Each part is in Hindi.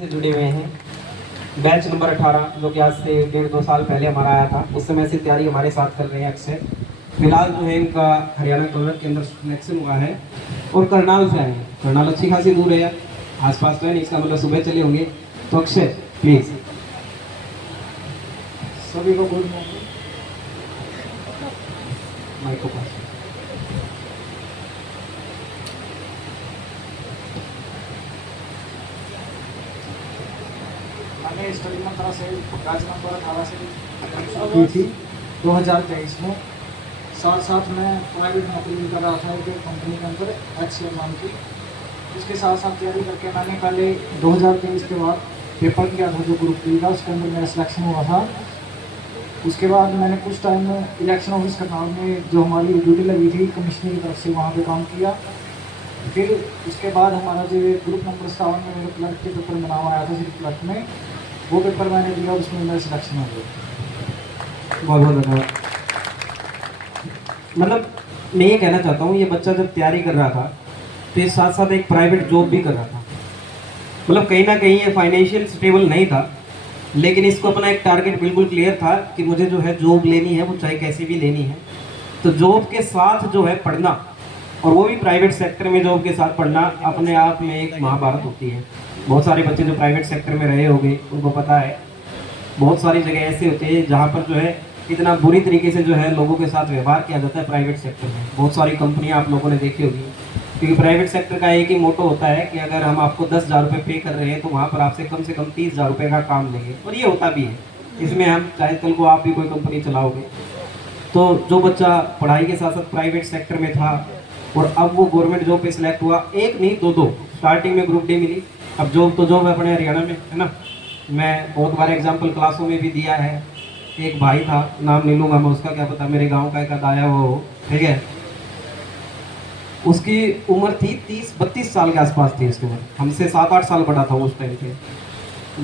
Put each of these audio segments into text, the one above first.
से जुड़े हुए हैं। बैच नंबर 18 जो कि आज से 1.5-2 साल पहले हमारा आया था, उस समय से तैयारी हमारे साथ कर रहे हैं अक्षय। फिलहाल जो है इनका हरियाणा कलर के अंदर सिलेक्शन हुआ है और करनाल से आए हैं। करनाल अच्छी खासी दूर है, आसपास तो है नहीं, इसका मतलब सुबह चले होंगे। तो अक्षय प्लीज। सभी को गुड मॉर्निंग। माइक को पास। मैंने स्टडी मंत्रा से बैच नंबर 18 से की थी 2023 में। साथ साथ मैं प्राइवेट नौकरी भी कर रहा था एक कंपनी के अंदर HCL नाम की। इसके साथ साथ तैयारी करके मैंने पहले 2023 के बाद पेपर किया था जो ग्रुप डी का, उसके अंदर मेरा सिलेक्शन हुआ था। उसके बाद मैंने कुछ टाइम इलेक्शन ऑफिस करनाल में जो हमारी ड्यूटी लगी थी कमिश्नर की तरफ से, वहाँ पे काम किया। फिर उसके बाद हमारा जो ग्रुप नंबर 57 में मेरे क्लर्क के पेपर में नाम आया था, सिर्फ क्लर्क में वो पेपर मैंने दिया, उसमें मेरा सिलेक्शन हो गया। बहुत बहुत धन्यवाद। मतलब मैं ये कहना चाहता हूँ, ये बच्चा जब तैयारी कर रहा था तो ये साथ साथ एक प्राइवेट जॉब भी कर रहा था। मतलब कहीं ना कहीं ये फाइनेंशियल स्टेबल नहीं था, लेकिन इसको अपना एक टारगेट बिल्कुल क्लियर था कि मुझे जो है जॉब लेनी है, वो चाहे कैसी भी लेनी है। तो जॉब के साथ जो है पढ़ना, और वो भी प्राइवेट सेक्टर में जॉब के साथ पढ़ना, अपने आप में एक महाभारत होती है। बहुत सारे बच्चे जो प्राइवेट सेक्टर में रहे होंगे उनको पता है, बहुत सारी जगह ऐसे होते हैं जहाँ पर जो है इतना बुरी तरीके से जो है लोगों के साथ व्यवहार किया जाता है प्राइवेट सेक्टर में। बहुत सारी कंपनियां आप लोगों ने देखी होगी, क्योंकि प्राइवेट सेक्टर का एक ही मोटो होता है कि अगर हम आपको 10,000 रुपये पे कर रहे हैं तो वहाँ पर आपसे कम से कम 30,000 रुपये का काम लेंगे, और ये होता भी है। इसमें हम चाहे कल को आप भी कोई कंपनी चलाओगे। तो जो बच्चा पढ़ाई के साथ साथ प्राइवेट सेक्टर में था और अब वो गवर्नमेंट जॉब पे सिलेक्ट हुआ, एक नहीं दो, स्टार्टिंग में ग्रुप डी मिली, अब जॉब तो जॉब है अपने हरियाणा में, है ना। मैं बहुत बार एग्जाम्पल क्लासों में भी दिया है। एक भाई था, नाम नहीं लूँगा मैं उसका, क्या पता मेरे गांव का एक आया वो हो, ठीक है। उसकी उम्र थी 30-32 साल के आसपास थी उसकी उम्र, हमसे 7-8 साल बड़ा था उस टाइम पे।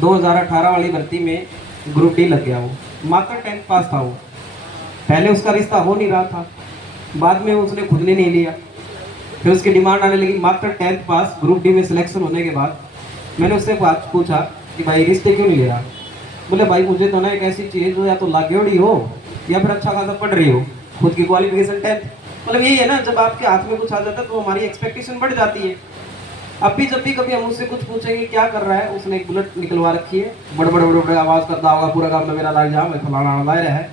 2018 वाली भर्ती में ग्रुप डी लग गया वो, मात्र 10th पास था वो। पहले उसका रिश्ता हो नहीं रहा था, बाद में उसने खुद ने नहीं लिया, फिर उसकी डिमांड आने लगी। मात्र 10th पास ग्रुप डी में सिलेक्शन होने के बाद मैंने उससे बात पूछा कि भाई रिश्ते क्यों नहीं ले रहा। बोले भाई मुझे तो ना एक ऐसी चीज़ जो या तो लागेड़ी हो या फिर अच्छा खासा पढ़ रही हो, खुद की क्वालिफिकेशन 10th। मतलब यही है ना, जब आपके हाथ में कुछ आ जाता है तो हमारी एक्सपेक्टेशन बढ़ जाती है। अब भी जब भी कभी हम उससे कुछ पूछेंगे क्या कर रहा है, उसने एक बुलेट निकलवा रखी है, बड़े बड़े बड़े बड़े आवाज़ करता होगा, पूरा काम मेरा लाग जा, मैं फलाना लाए रहा है।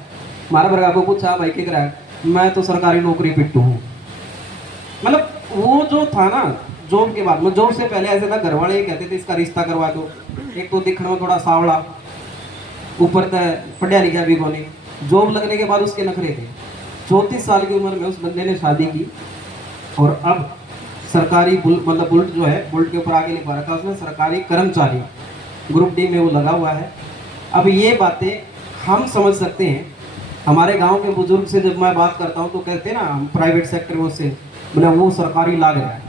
हमारा वर्गा को पूछा भाई क्या है, मैं तो सरकारी नौकरी पिट्टू हूँ। मतलब वो जो था ना जॉब के बाद में, जॉब से पहले ऐसे था, घर वाले ये कहते थे इसका रिश्ता करवा दो, एक तो दिखने में थोड़ा सावड़ा, ऊपर तक पढ़ा लिखा भी कोनी। जॉब लगने के बाद उसके नखरे थे। 34 साल की उम्र में उस बंदे ने शादी की और अब सरकारी मतलब बुलेट जो है, बुलेट के ऊपर आगे लिखवा रखा उसने सरकारी कर्मचारी, ग्रुप डी में वो लगा हुआ है। अब ये बातें हम समझ सकते हैं। हमारे गांव के बुजुर्ग से जब मैं बात करता हूं तो कहते हैं ना, हम प्राइवेट सेक्टर में उससे बोला वो सरकारी लाग रहा है।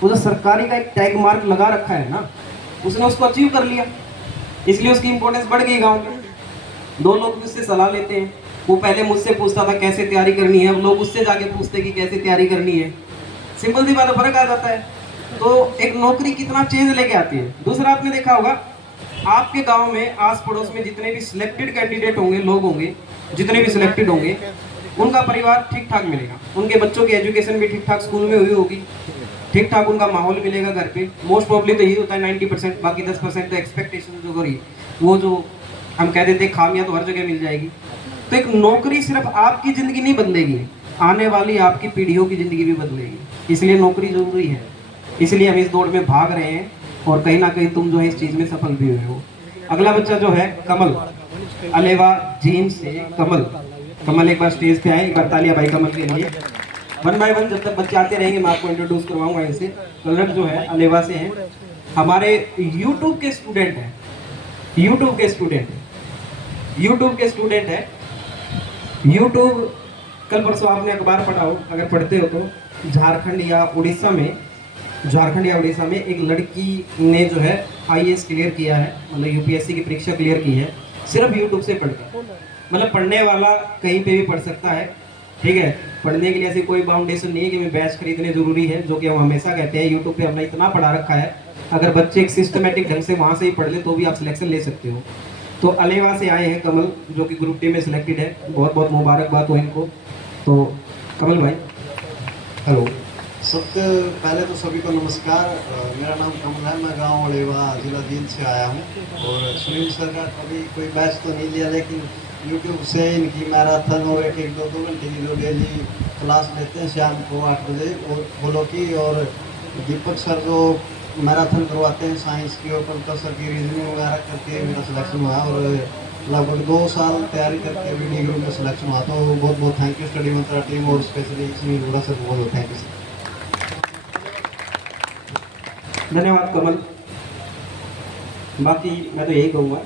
वो जो सरकारी का एक टैग मार्क लगा रखा है ना, उसने उसको अचीव कर लिया, इसलिए उसकी इंपॉर्टेंस बढ़ गई गांव में। 2 लोग भी उससे सलाह लेते हैं। वो पहले मुझसे पूछता था कैसे तैयारी करनी है, अब लोग उससे जाके पूछते कि कैसे तैयारी करनी है। सिंपल सी बात है, फर्क आ जाता है। तो एक नौकरी कितना चेंज लेके आती है। दूसरा आपने देखा होगा, आपके गांव में आस पड़ोस में जितने भी सिलेक्टेड कैंडिडेट होंगे, लोग होंगे, जितने भी सिलेक्टेड होंगे, उनका परिवार ठीक ठाक मिलेगा, उनके बच्चों की एजुकेशन भी ठीक ठाक स्कूल में हुई होगी, ठीक ठाक उनका माहौल मिलेगा घर पे। मोस्ट प्रॉब्ली तो यही होता है 90%, बाकी 10% तो एक्सपेक्टेशन जो करी, वो जो हम कह देते खामियां तो हर जगह मिल जाएगी। तो एक नौकरी सिर्फ आपकी ज़िंदगी नहीं बदलेगी, आने वाली आपकी पीढ़ियों की ज़िंदगी भी बदलेगी, इसलिए नौकरी ज़रूरी है। इसलिए हम इस दौड़ में भाग रहे हैं और कहीं ना कहीं तुम जो है इस चीज़ में सफल भी हुए हो। अगला बच्चा जो है कमल, अलेवा जीन से कमल। कमल एक बार स्टेज पे आए, एक बार तालियां भाई कमल के लिए। 1 बाय 1 जब तक बच्चे आते रहेंगे मैं आपको इंट्रोड्यूस करवाऊंगा इनसे। कलर जो है अलेवा से हैं, हमारे यूट्यूब के स्टूडेंट हैं, यूट्यूब के स्टूडेंट है। यूट्यूब कल परसों आपने अखबार पढ़ा हो, अगर पढ़ते हो तो, झारखंड या उड़ीसा में एक लड़की ने जो है IAS क्लियर किया है, मतलब UPSC की परीक्षा क्लियर की है, सिर्फ यूट्यूब से पढ़कर। मतलब पढ़ने वाला कहीं पे भी पढ़ सकता है, ठीक है। पढ़ने के लिए ऐसी कोई बाउंडेशन नहीं है कि मैं बैच खरीदने जरूरी है, जो कि हम हमेशा कहते हैं। यूट्यूब पे हमने इतना पढ़ा रखा है अगर बच्चे एक सिस्टमेटिक ढंग से वहाँ से ही पढ़ ले तो भी आप सिलेक्शन ले सकते हो। तो अलेवा से आए हैं कमल, जो कि ग्रुप डी में सिलेक्टेड है, बहुत बहुत मुबारकबाद हो इनको। तो कमल भाई। हेलो, सबसे पहले तो सभी को नमस्कार। मेरा नाम कमल है, मैं गांव अलेवा जिला जींद से आया हूं। और सुनील सर का कभी कोई बैच तो नहीं लिया, लेकिन यूट्यूब से इनकी मैराथन और एक 2 घंटे की जो डेली क्लास लेते हैं शाम को 8 बजे और फॉलो की। और दीपक सर जो मैराथन करवाते हैं साइंस की, और कविता सर की रीजनिंग वगैरह करके मेरा सिलेक्शन हुआ। और लगभग 2 साल तैयारी करके अभी डी ग्रुप में सिलेक्शन हुआ। तो बहुत बहुत thank you study Mantra team और स्पेशली सुनील गुड़ा सर, बहुत बहुत थैंक यू सर। धन्यवाद कमल। बाकी मैं तो यही कहूँगा,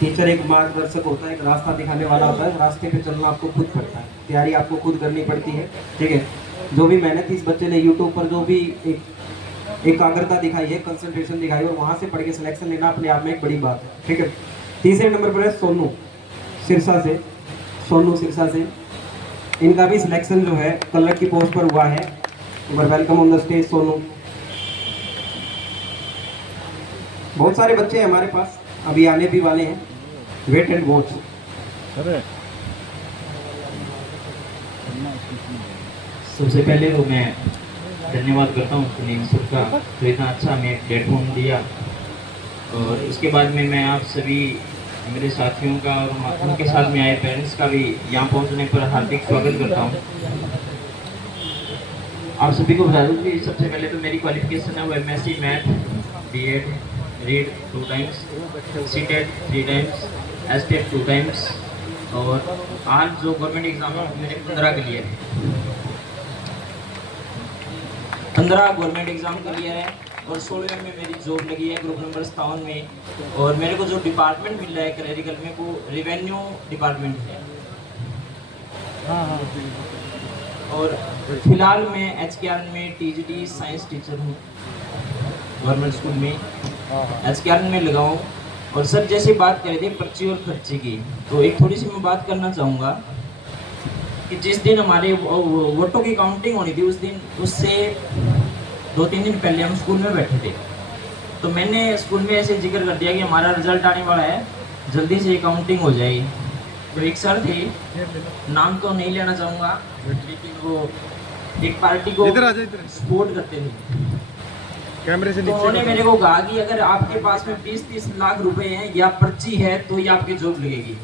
टीचर एक मार्गदर्शक होता है, एक रास्ता दिखाने वाला होता है, रास्ते पे चलना आपको खुद पड़ता है, तैयारी आपको खुद करनी पड़ती है। ठीक है, जो भी मेहनत इस बच्चे ने यूट्यूब पर जो भी एकाग्रता दिखाई है, कंसंट्रेशन दिखाई है, और वहाँ से पढ़ के सिलेक्शन लेना अपने आप में एक बड़ी बात है। ठीक है, तीसरे नंबर पर है सोनू सिरसा से। सोनू सिरसा से इनका भी सिलेक्शन जो है कलर की पोस्ट पर हुआ है। Welcome on the stage Sonu. बहुत सारे बच्चे हैं हमारे पास, अभी आने भी वाले हैं, वेट एंड वॉच। सबसे पहले तो मैं धन्यवाद करता हूँ सुनील सर का, तो इतना अच्छा हमें प्लेटफॉर्म दिया। और उसके बाद में मैं आप सभी मेरे साथियों का और उनके साथ में आए पेरेंट्स का भी यहाँ पहुँचने पर हार्दिक स्वागत करता हूँ। आप सभी को बता दूँ कि सबसे पहले तो मेरी क्वालिफिकेशन है वो MSc math, B.Ed, read 2 times, C.Ted 3 times, S.Ted 2 times. और आज जो गवर्नमेंट एग्ज़ाम है मेरे 15 के लिए 15 गवर्नमेंट एग्ज़ाम क्लियर है। और 16वें में मेरी जॉब लगी है ग्रुप नंबर 57 में। और मेरे को जो डिपार्टमेंट मिल रहा है क्लरिकल में वो रेवेन्यू डिपार्टमेंट है। और फिलहाल मैं HKR में TGT साइंस टीचर हूँ, गवर्नमेंट स्कूल में HKR में लगा हूँ। और सर जैसे बात कर रहे थे पर्ची और खर्चे की, तो एक थोड़ी सी मैं बात करना चाहूँगा कि जिस दिन हमारे वोटों की काउंटिंग होनी थी, उस दिन उससे 2-3 दिन पहले हम स्कूल में बैठे थे। तो मैंने स्कूल में ऐसे जिक्र कर दिया कि हमारा रिजल्ट आने वाला है, जल्दी से काउंटिंग हो जाएगी। तो एक सर थे, नाम तो नहीं लेना चाहूँगा, लेकिन वो एक पार्टी को सपोर्ट करते थे। कैमरे से तो उन्होंने मेरे को कहा कि अगर आपके पास में 20-30 लाख रुपए हैं या पर्ची है तो ये आपकी जॉब लगेगी।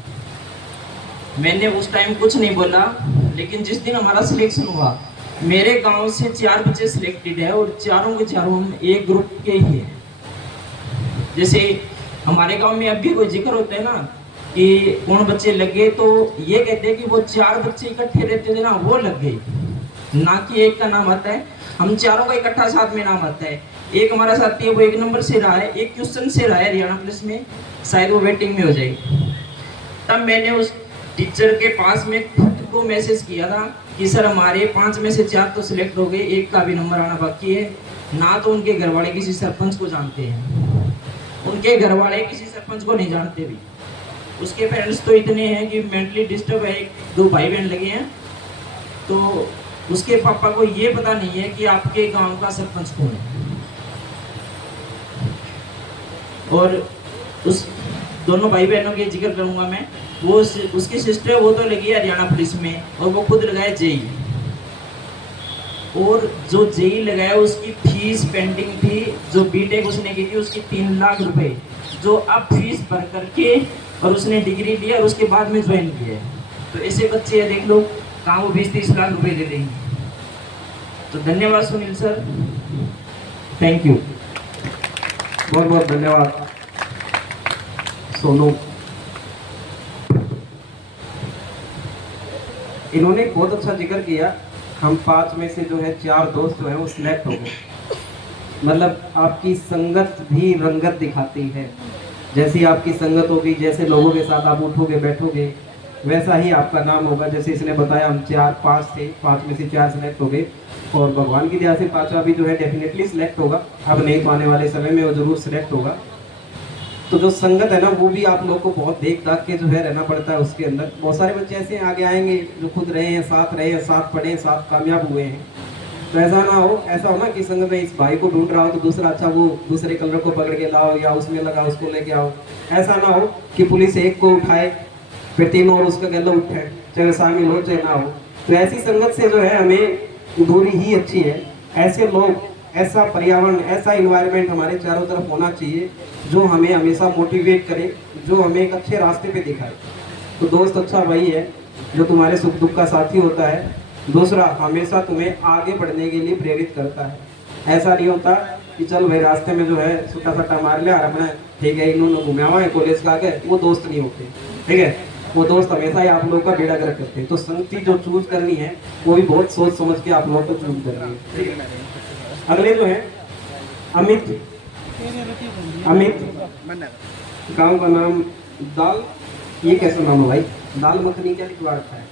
मैंने उस टाइम कुछ नहीं बोला, लेकिन जिस दिन हमारा सिलेक्शन हुआ, मेरे गांव से 4 बच्चे सिलेक्टेड है और चारों के चारों हम एक ग्रुप के ही हैं। जैसे हमारे गांव में अब भी कोई जिक्र होता है ना कि कौन बच्चे लगे, तो ये कहते हैं कि वो 4 बच्चे इकट्ठे रहते थे ना, वो लग गए, ना कि एक का नाम आता है। हम चारों का इकट्ठा साथ में नाम आता है। एक हमारा साथी है वो 1 नंबर से रहा है, एक क्वेश्चन से रहा है हरियाणा पुलिस में, शायद वो वेटिंग में हो जाएगी। तब मैंने उस टीचर के पास में खुद को मैसेज किया था कि सर हमारे 5 में से 4 तो सिलेक्ट हो गए, एक का भी नंबर आना बाकी है। ना तो उनके घर वाले किसी सरपंच को जानते हैं, उनके घर वाले किसी सरपंच को नहीं जानते भी। उसके पेरेंट्स तो इतने हैं कि मेंटली डिस्टर्ब है, 2 भाई बहन लगे हैं। तो उसके पापा को ये पता नहीं है कि आपके गांव का सरपंच कौन है। और उस दोनों भाई बहनों के जिक्र करूंगा मैं, वो उसकी सिस्टर वो तो लगी है हरियाणा पुलिस में, और वो खुद लगाए जेई। और जो जेई लगाया उसकी फीस पेंडिंग थी, जो बीटेक उसने की थी उसकी 3 लाख रुपए, जो अब फीस भर करके और उसने डिग्री लिया और उसके बाद में ज्वाइन किया है। तो ऐसे बच्चे हैं, देख लो कहाँ वो 20-30 लाख रुपए दे देंगे। तो धन्यवाद सुनील सर, थैंक यू, बहुत बहुत धन्यवाद सोनू। इन्होंने बहुत अच्छा जिक्र किया, हम 5 में से जो है 4 दोस्त जो है वो सिलेक्ट हो गए। मतलब आपकी संगत भी रंगत दिखाती है, जैसी आपकी संगत होगी, जैसे लोगों के साथ आप उठोगे बैठोगे, वैसा ही आपका नाम होगा। जैसे इसने बताया हम 4-5 थे, 5 में से 4 सिलेक्ट हो गए, और भगवान की दया से 5वां भी जो है डेफिनेटली सिलेक्ट होगा। अब नहीं तो आने वाले समय में वो जरूर सिलेक्ट होगा। तो जो संगत है ना, वो भी आप लोग को बहुत देख दाख के जो है रहना पड़ता है उसके अंदर। बहुत सारे बच्चे ऐसे आगे आएंगे जो खुद रहे हैं, साथ पढ़े, साथ कामयाब हुए हैं। तो ऐसा हो ना कि संग में इस भाई को ढूंढ रहा हो तो दूसरा अच्छा वो दूसरे कलर को पकड़ के लाओ या उसमें लगा उसको लेके आओ। ऐसा ना हो कि पुलिस एक को उठाए फिर तीनों और उसका गला उठे, चाहे शामिल हो चाहे ना हो। तो ऐसी संगत से जो है हमें दूरी ही अच्छी है। ऐसे लोग, ऐसा पर्यावरण, ऐसा इन्वायरमेंट हमारे चारों तरफ होना चाहिए जो हमें हमेशा मोटिवेट करे, जो हमें एक अच्छे रास्ते पे दिखाए। तो दोस्त अच्छा वही है जो तुम्हारे सुख दुख का साथी होता है, दूसरा हमेशा तुम्हें आगे बढ़ने के लिए प्रेरित करता है। ऐसा नहीं होता कि चल भाई रास्ते में जो है छुट्टा सट्टा मार लिया और अपना ठीक है इन्होंने घूमे हुआ है कॉलेज का आगे, वो दोस्त नहीं होते, ठीक है। वो दोस्त हमेशा ही आप लोगों का बेड़ा गर्क करते हैं। तो संगति जो चूज करनी है वो भी बहुत सोच समझ के आप लोगों को चूज करनी है, ठीक है। अगले जो है अमित, गांव का नाम दाल, ये कैसा नाम है भाई? दाल मखनी क्या लिखवा रखा है?